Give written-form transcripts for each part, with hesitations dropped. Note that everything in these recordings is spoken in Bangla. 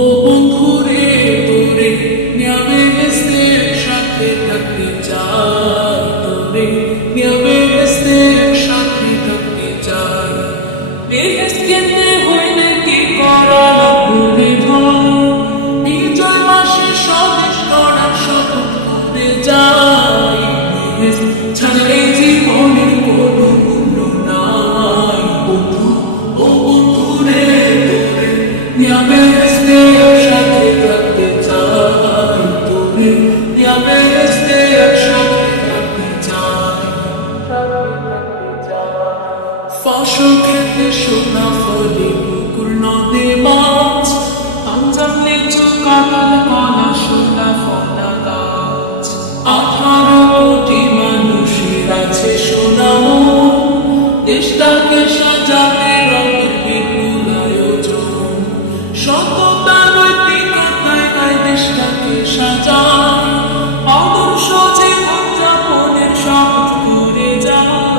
ও বন্ধু রে তোরে নিয়াবে হেসে একসাথে থাকতে চাই, তোরে নিয়াবে হেসে একসাথে থাকতে চাই। বেহেস কেন্দ্রে হয় নাকি করা ভুলে ভাই, বিজয় মাসে স্বদেশ গড়ার শপথ করে যাই। বেহেস ছাড়লে জীবনের কোনো মূল্য নাই। বন্ধু ও বন্ধু রে তোরে নিয়াবে হেসে একসাথে থাকতে চাই, তোরে নিয়াবে হেসে একসাথে থাকতে চাই। ফসল খেতে সোনা ফলে পুকুর নদে মাছ, আঞ্জাম লিচু কাঁঠাল কলা সোনা ফলা গাছ। 18 কোটি মানুষের আছে সোনা মন, দেশটাকে সাজাতে রঙের বিপুল আয়োজন। সততা নৈতিকতায় নাই দেশটাকে সাজায়, আদর্শ জীবন যাপনের শপথ করে যায়।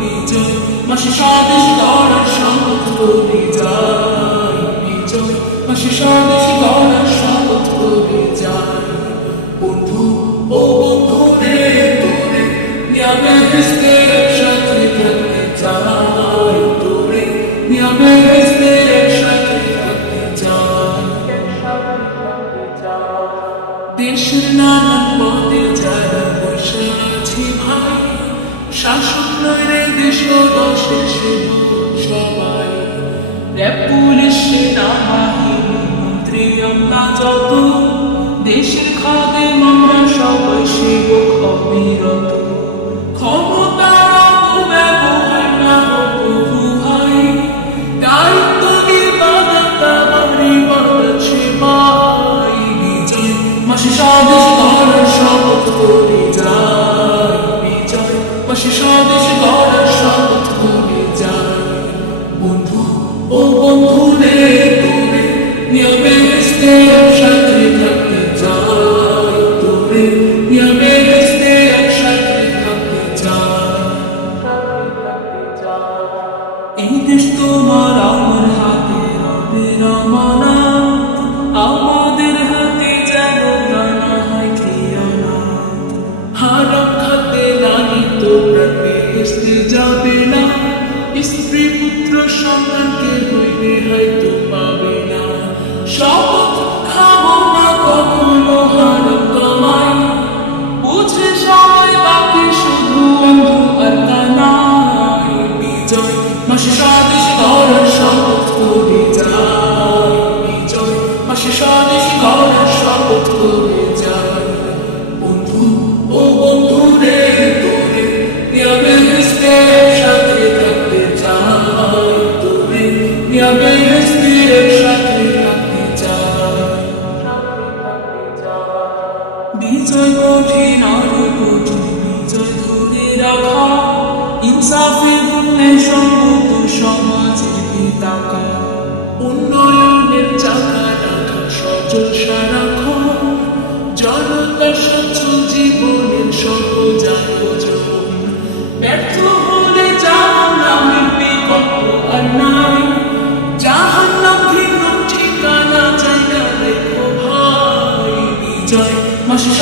বিজয় মাসে স্বদেশ গড়ার শপথ করে যায়, বিজয় মাসে স্বদেশ গড়ার শপথ করে যায়। বন্ধু ও বন্ধু রে তোরে নিয়াবে হেসে একসাথে থাকতে চাই, তোরে নিয়াবে হেসে একসাথে থাকতে চাই। দেশের নানান পদে যারা বসে আছি ভাই, শাসক নয় রে দেশ দশের সেবক সবাই। র্যাব পুলিশ সেনা বাহিনী মন্ত্রী আমরা যত, দেশের খাদেম আমরা সবাই সেবক অবিরত। ক্ষমতার অপব্যবহার না হোক প্রভু ভাই, দায়িত্ব নির্বাণতা বাড়ি বাড়ছে ভাই। বিজয় মাসে স্বদেশ গড়ার শপথ করে যায়, বিজয় মাসে স্বদেশ গড়ার শপথ করে যায়। বন্ধু ও বন্ধু রে তোরে নিয়াবে হেসে একসাথে থাকতে চাই, তোরে নিয়াবে হেসে একসাথে থাকতে চাই। এই দেশ তোমার আমার হাতে রবের আমানত, আমাদের হাতে যেন তা না হয় খেয়ানত। হারাম খাতে লালিত প্রাণ বেহেশতে যাবে না, স্ত্রী পুত্র সন্তানকে হইবে হয়তো পাবে না। শপথ খাবো না কখনো হারাম কামাই, বুঝে সবাই বাকি শুধু অন্ধ আর কানাই। বিজয় মাসে স্বদেশ গড়ার শপথ করে যায়, বিজয় মাসে স্বদেশ গড়ার শপথ করে যায়। বন্ধু ও বন্ধু রে তোরে নিয়াবে হেসে একসাথে থাকতে চাই, তোরে নিয়াবে হেসে একসাথে থাকতে চাই। বিজয় কঠিন আরো কঠিন বিজয় ধরে রাখা, ইনসাফে গুণে সম্মত সমাজের পতাকা। উন্নয়নের চাকা রাখা সচল সারাক্ষণ, জনতার স্বচ্ছ জীবনের সহজাত ভোজন। ব্যর্থ হলে জাহান্নামের বিকল্প আর নাই, জাহান্নাম ঘৃণ্য ঠিকানা জায়গা রেখো ভাই। বিজয় মাসে